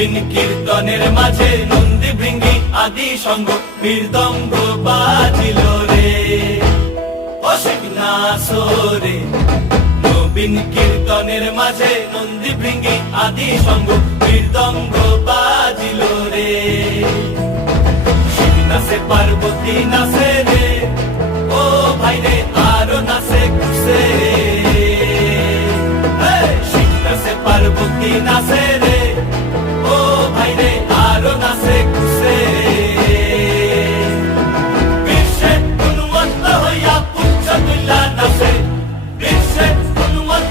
নবীন কীর্তনের মাঝে নন্দী ভৃঙ্গি আদি সঙ্গ মৃদঙ্গ বাজিল রে, অসিক নাসরে। নবীন কীর্তনের মাঝে নন্দী ভৃঙ্গি আদি সঙ্গ মৃদঙ্গ বাজিল রে। শিব নাচে পার্বতী নাচে রে, ও ভাই রে আরো নাচে খুশে। শিব নাচে পার্বতী নাচে